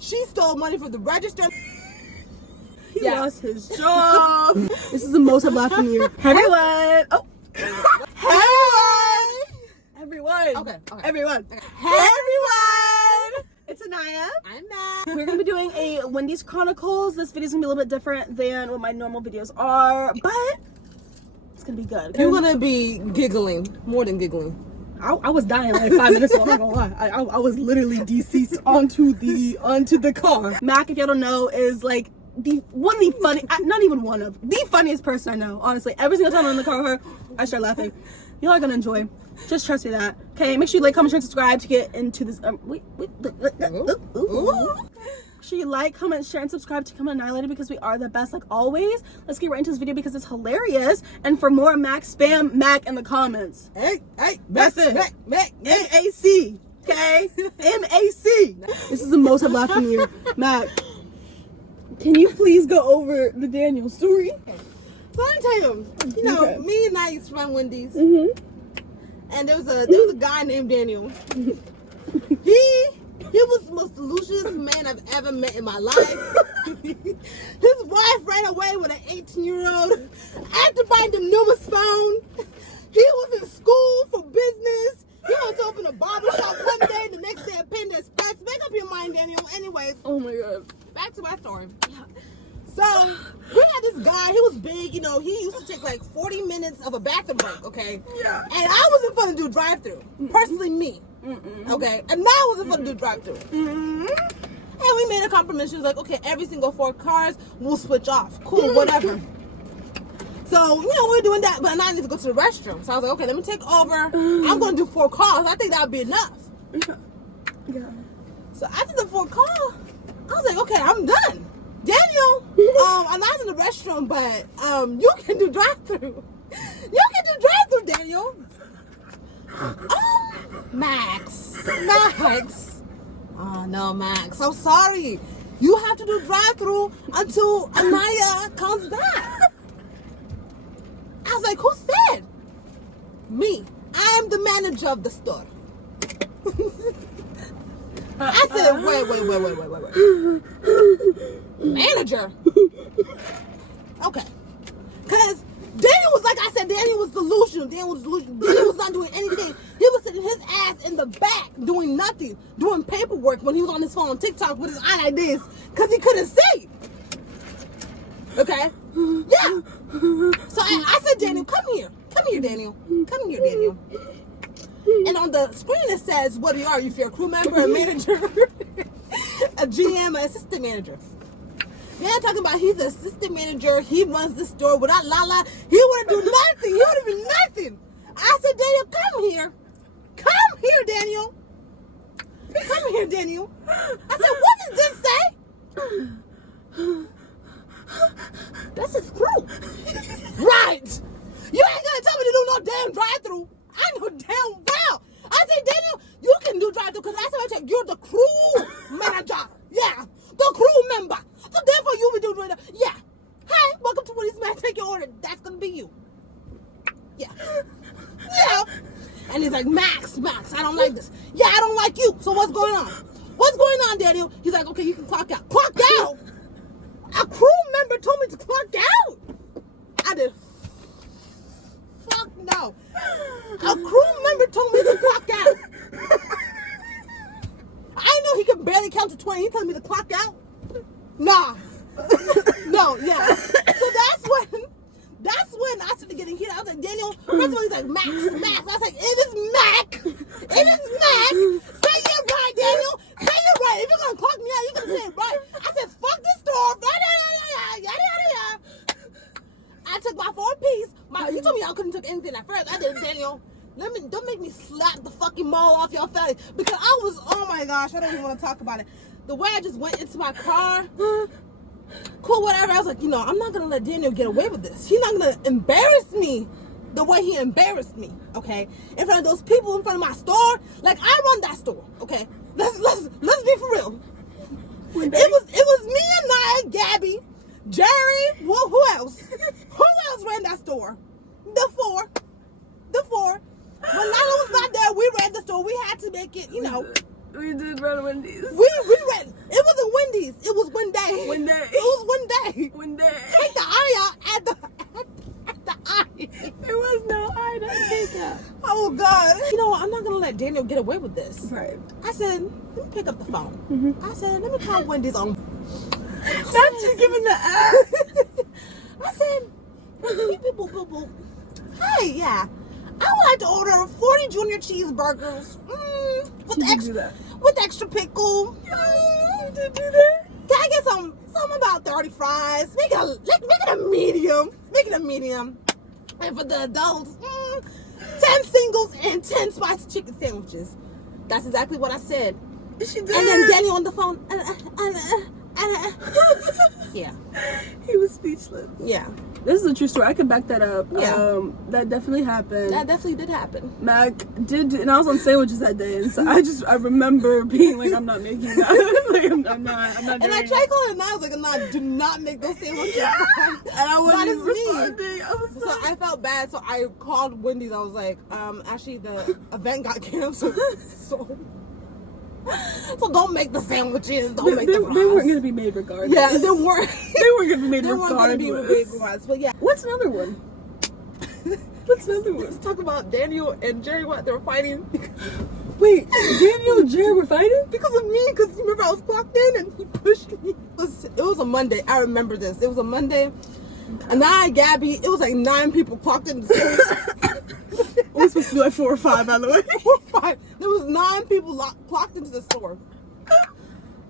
She stole money from the register. He lost his job. This is the most I've laughed in a year. Hey everyone. Oh. Hey everyone. Okay. Everyone. Okay. Hey everyone. It's Anaya. I'm Matt. We're gonna be doing a Wendys Chronicles. This video's gonna be a little bit different than what my normal videos are, but it's gonna be good. You're gonna be giggling, more than giggling. I was dying like 5 minutes ago. I'm not gonna lie. I was literally deceased onto the car. Mac, if y'all don't know, is like the funniest person I know. Honestly, every single time I'm in the car with her, I start laughing. Y'all are gonna enjoy. Just trust me that. Okay, make sure you like, comment, share, and subscribe to get into this. Make sure you like, comment, share, and subscribe to Come Annihilated because we are the best, like always. Let's get right into this video because it's hilarious. And for more Mac, spam Mac in the comments. Hey, that's it. Mac. M-A-C. Okay? M-A-C. This is the most I've laughed in a year. Mac, can you please go over the Daniel story? So let me tell you, Okay. me and I used to run Wendys, and there was a guy named Daniel. He was the most delusional man I've ever met in my life. His wife ran away with an 18-year-old after buying the newest phone. He was in school for business. He wanted to open a barbershop one day, the next day a Panda Express. Make up your mind, Daniel. Anyways, Oh my god. back to my story. So, we had this guy, he was big, he used to take like 40 minutes of a bathroom break, okay? Yeah. And I wasn't fun to do drive-through. Personally, me. Okay? And now I wasn't fun to do drive-through. And we made a compromise. She was like, okay, every single 4 cars, we'll switch off. Cool, whatever. So, we were doing that, but now I need to go to the restroom. So I was like, okay, let me take over. I'm going to do 4 cars. I think that would be enough. Yeah. So after the 4 call, I was like, okay, I'm done. Daniel, I'm not in the restroom, but you can do drive-through. You can do drive-through, Daniel. Max. Oh no, Max. I'm sorry. You have to do drive-through until Anaya comes back. I was like, who said? Me. I'm the manager of the store. I said, wait. Manager? Okay. Because Daniel was, like I said, Daniel was delusional. Daniel was not doing anything. He was sitting his ass in the back doing nothing, doing paperwork when he was on his phone on TikTok with his eye like this because he couldn't see. Okay? Yeah. So I said, Daniel, come here. Come here, Daniel. And on the screen it says, what are you? If you're a crew member, a manager, a GM, an assistant manager. Yeah, I'm talking about he's an assistant manager. He runs the store without Lala. He wouldn't do nothing. He would have been nothing. I said, Daniel, come here. Come here, Daniel. Come here, Daniel. I said, what does this say? That's his crew. Right. You ain't gonna tell me to do no damn drive-through. I know damn well. I said, Daniel, you can do drive-through because last time I checked, you're the crew manager. Yeah, the crew member. So therefore, you will do it. Yeah. Hi, welcome to Wendys, man. Take your order. That's gonna be you. Yeah. And he's like, Max, I don't like this. Yeah, I don't like you. So what's going on? What's going on, Daniel? He's like, okay, you can clock out. Clock out? A crew member told me to clock out. I did. Fuck no. A crew member told me to clock out. I know he can barely count to 20. He telling me to clock out? Nah. No, yeah. So that's when I started getting heated. I was like, Daniel, first of all, he's like, Max. I was like, it is Mac. Say it right, Daniel. Say it right. If you're going to clock me out, you're going to say it right. I said, fuck this store. Yada. I took my 4-piece. He told me I couldn't take anything at first. I did, Daniel. Don't make me slap the fucking mole off your face. Because I was, oh my gosh, I don't even want to talk about it. The way I just went into my car, cool, whatever. I was like, I'm not going to let Daniel get away with this. He's not going to embarrass me the way he embarrassed me, okay? In front of those people, in front of my store. Like, I run that store, okay? Let's be for real. It was me and Nia, Gabby, Jerry, who else? Who else ran that store? The four. When Lala was not there, we ran the store. We had to make it, We did run Wendys. We ran. It wasn't Right. I said, let me pick up the phone. I said, let me call Wendys on. Not you giving the ass. I said, beep, beep, boop, boop, boop. Hey, yeah. I would like to order 40 junior cheeseburgers. With extra pickle. You did do that? Can I get some about 30 fries? Make it a medium. Make it a medium. And for the adults, 10 singles and 10 spicy chicken sandwiches. That's exactly what I said. She did. And then Daniel on the phone. Yeah. He was speechless. Yeah. This is a true story. I can back that up. Yeah. That definitely happened. That definitely did happen. Mac did, and I was on sandwiches that day, and so I remember being like, I'm not making that. Like, I'm not. And I tried calling and I was like, nah, do not make those sandwiches. Yeah. And I wasn't responding. So I felt bad, so I called Wendys. I was like, actually the event got canceled. So don't make the sandwiches. Don't make the fries. They weren't gonna be made regardless. Yeah, they weren't. They weren't gonna be made They weren't gonna be made regardless. But yeah. What's another one? Let's talk about Daniel and Jerry. What they were fighting. Wait, Daniel and Jerry were fighting because of me. Because remember I was clocked in and he pushed me. It was a Monday. I remember this. It was a Monday. And Gabby. It was like 9 people clocked in the store. It was supposed to be like 4 or 5, by the way. 4 or 5. There was 9 people clocked into the store.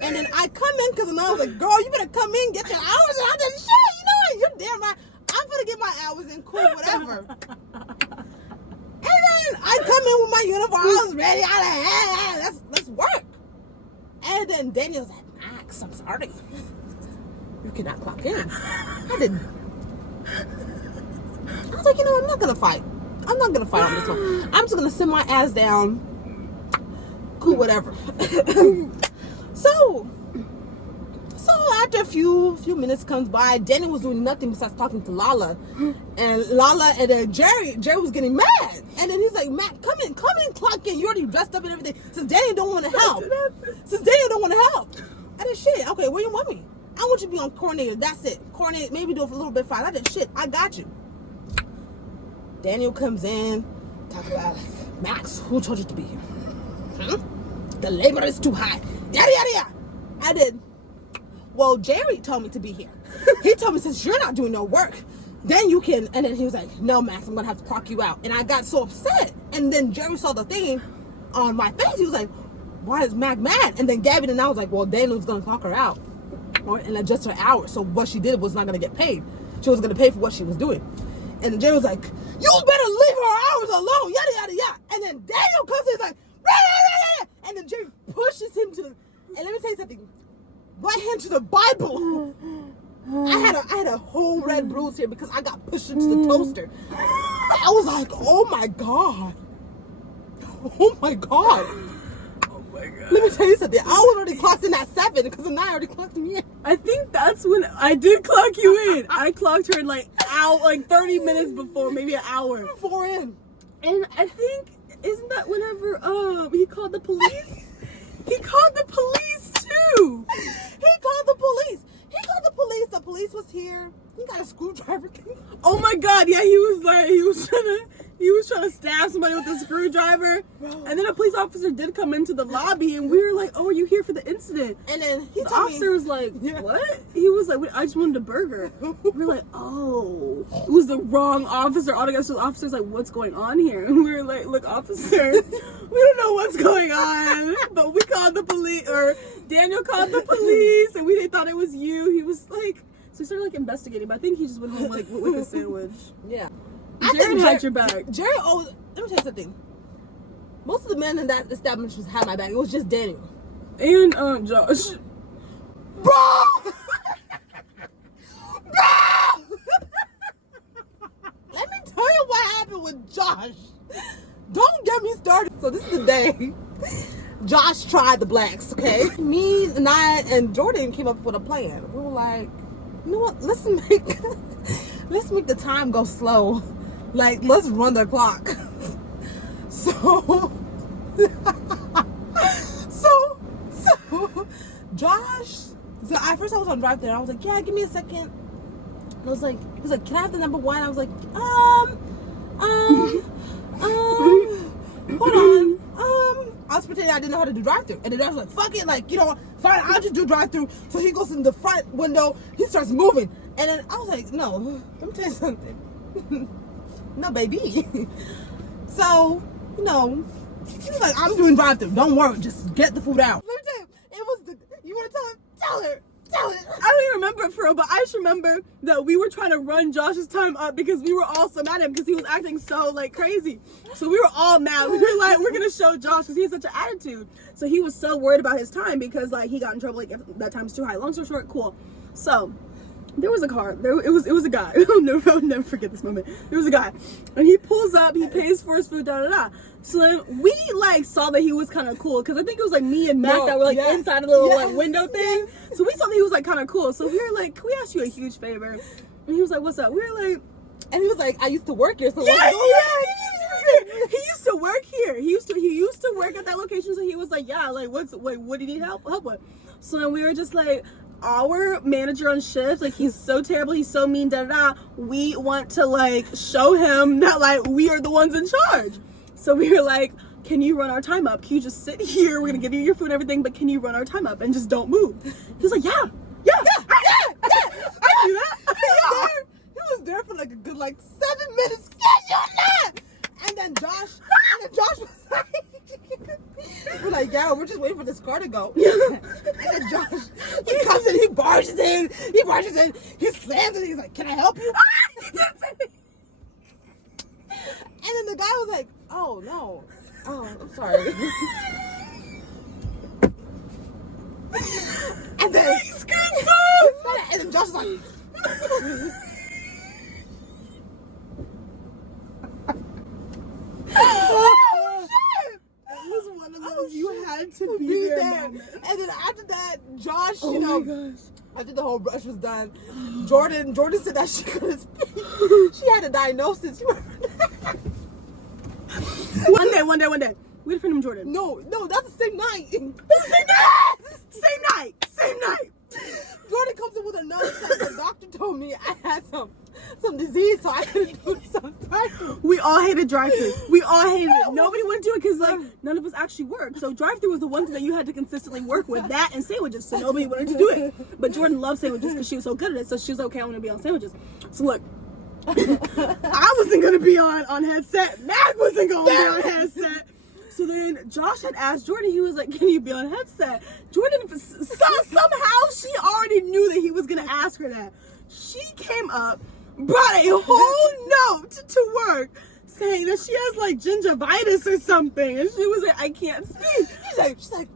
And then I come in because I was like, girl, you better come in, get your hours. And I said, shit, you know what? You're damn right. I'm gonna get my hours in, cool, whatever. And then I come in with my uniform. I was ready. I was like, let's work. And then Daniel's like, Max, I'm sorry. You cannot clock in. I didn't. I was like, you know, I'm not gonna fight. I'm not gonna fight on this one. I'm just gonna sit my ass down. Cool, whatever. So after a few minutes comes by, Daniel was doing nothing besides talking to Lala, and then Jerry was getting mad, and then he's like, Matt, come in, clock in. You already dressed up and everything. Since Daniel don't want to help. I did shit. Okay, where you want me? I want you to be on coordinator. That's it. Coordinate. Maybe do it for a little bit fine. I did shit. I got you. Daniel comes in, talk about Max. Who told you to be here? The labor is too high. Yada yada yada. I did. Well, Jerry told me to be here. He told me since you're not doing no work, then you can. And then he was like, no, Max, I'm gonna have to clock you out. And I got so upset. And then Jerry saw the thing on my face. He was like, why is Mac mad? And then Gabby and I was like, well, Daniel's gonna clock her out and adjust her hours. So what she did was not gonna get paid. She was gonna pay for what she was doing. And then Jerry was like, you better leave her hours alone. Yada yada yada. And then Daniel comes in, he's like, and then Jerry pushes him to the. And let me tell you something. Right hand to the Bible. I had a whole red bruise here because I got pushed into the toaster. I was like, oh my god. Oh my god. Oh my god. Let me tell you something. I was already clocked in at 7 because the 9 already clocked me in. I think that's when I did clock you in. I clocked her in like 30 minutes before, maybe an hour. 4 in. And I think, isn't that whenever he called the police? He called the police too. He called the police. The police was here. He got a screwdriver. Oh my god, yeah, he was trying to stab somebody with a screwdriver. Bro. And then a police officer did come into the lobby and we were like, oh, are you here for the incident? And then the officer was like, what? He was like, I just wanted a burger. We're like, oh, it was the wrong officer. Altogether, so the officer's like, what's going on here? And we were like, look, officer, we don't know what's going on, but we called the police, or Daniel called the police, and they thought it was you. He was like, so he started like investigating, but I think he just went home like with a sandwich. Yeah. Jerry had your back. Jerry always, let me tell you something. Most of the men in that establishment had my back. It was just Daniel. And Josh. Bro! Let me tell you what happened with Josh. Don't get me started. So this is the day Josh tried the blacks, okay? Me and I and Jordan came up with a plan. We were like, you know what? Let's make the time go slow. Like, let's run the clock. So Josh. So at first I was on drive there. I was like, yeah, give me a second. And he was like, can I have the number 1? I was like, hold on. I'll Josh pretended I didn't know how to do drive-thru. And then Josh was like, fuck it, like, you know, fine, I'll just do drive-thru. So he goes in the front window, he starts moving. And then I was like, no, let me tell you something. No, baby. So, you know, he was like, I'm doing drive-thru. Don't worry, just get the food out. Let me tell you, it was the, you want to tell him? Tell her. Tell it. I don't even remember it for real, but I just remember that we were trying to run Josh's time up because we were all so mad at him because he was acting so like crazy. So we were all mad. We were like, we're gonna show Josh because he has such an attitude. So he was so worried about his time because like he got in trouble like if that time's too high. Long story short, cool. So there was a car. It was a guy. I'll never forget this moment. There was a guy, and he pulls up. He pays for his food. Da da da. So then we like saw that he was kind of cool because I think it was like me and Mac that were like inside a little like window thing. So we saw that he was like kind of cool. So we were like, can we ask you a huge favor? And he was like, what's up? We were like, and he was like, I used to work here. So he used to work here. He used to work at that location. So he was like, yeah, like what do you need help with? So then we were just like, our manager on shift, like he's so terrible, he's so mean, da da da. We want to like show him that like we are the ones in charge. So we were like, can you run our time up? Can you just sit here? We're gonna give you your food and everything, but can you run our time up and just don't move? He was like, yeah. I do that. He was there for like a good like 7 minutes. Yes, you're not. And then Josh was like, we're like, yeah, we're just waiting for this car to go. And then Josh, he comes in, he barges in, he slams it, he's like, can I help you? And then the guy was like, oh no, oh, I'm sorry. And then and then Josh was like, oh shit! It was one of those you had to be there. And then after that, Josh, you know, after the whole brush was done, Jordan said that she couldn't speak. She had a diagnosis. You remember that? One day. We had a friend named Jordan. No, that's the same night. Same night. Jordan comes in with another test. The doctor told me I had some disease, so I couldn't do some drive-thru. We all hated drive-thru. We all hated it. Nobody wanted to do it because like none of us actually worked. So drive-thru was the one thing that you had to consistently work with, that and sandwiches. So nobody wanted to do it. But Jordan loved sandwiches because she was so good at it. So she was like, okay, I want to be on sandwiches. So look, I wasn't gonna be on headset. Mac wasn't gonna be on headset. So then Josh had asked Jordan, he was like, can you be on headset? Jordan, somehow she already knew that he was gonna ask her that. She came up, brought a whole note to work saying that she has like gingivitis or something. And she was like, I can't speak. She's like,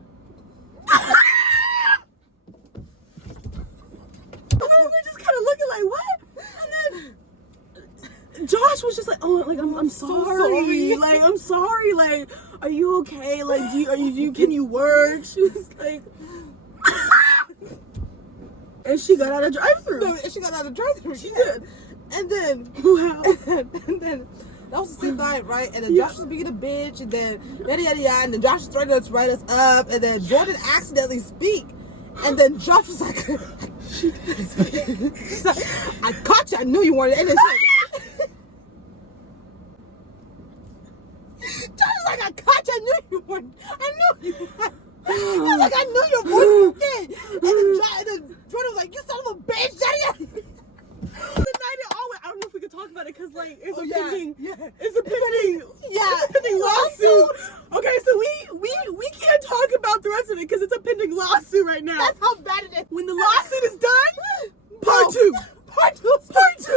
we're just kind of looking like, what? And then Josh was just like, oh, like I'm sorry. Like, I'm sorry. Like, are you okay? Like, can you work? She was like, and she got out of drive-thru. No, she got out of drive-thru. She did. And then, wow. and then that was the same night, right? And then Josh was being a bitch, and then yada yada yada, and then Josh was trying to write us up, and then Jordan accidentally speak, and then Josh was like, she's like, I caught you. I knew you wanted it. And then Josh was like, I caught you. I knew you wanted. I knew you wanted. He was like, I knew your voice was dead. And then Jordan was like, you son of a bitch. Yada yada. The night it all went, I don't know if we could talk about it because like it's a pending lawsuit. Okay, so we can't talk about the rest of it because it's a pending lawsuit right now. That's how bad it is. When the lawsuit is done, part two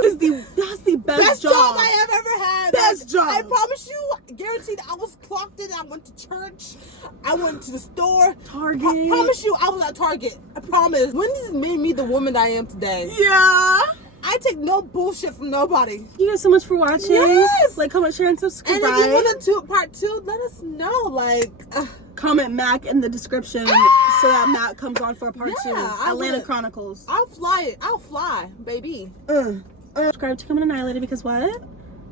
is that's the best job I have ever had. Best job. I promise you, guaranteed. I was clocked in. I went to church. I went to the store. Target. I promise you, I was at Target. I promise. Wendys made me the woman I am today. Yeah. I take no bullshit from nobody. You guys so much for watching. Yes. Like, comment, share, and subscribe. And if you want to part 2, let us know. Like, comment Mac in the description so that Mac comes on for part 2. Atlanta Chronicles. I'll fly it. I'll fly, baby. Subscribe to Come and Annihilate It because what?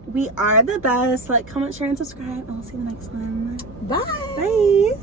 We are the best. Like, comment, share, and subscribe. And we'll see you in the next one. Bye. Bye.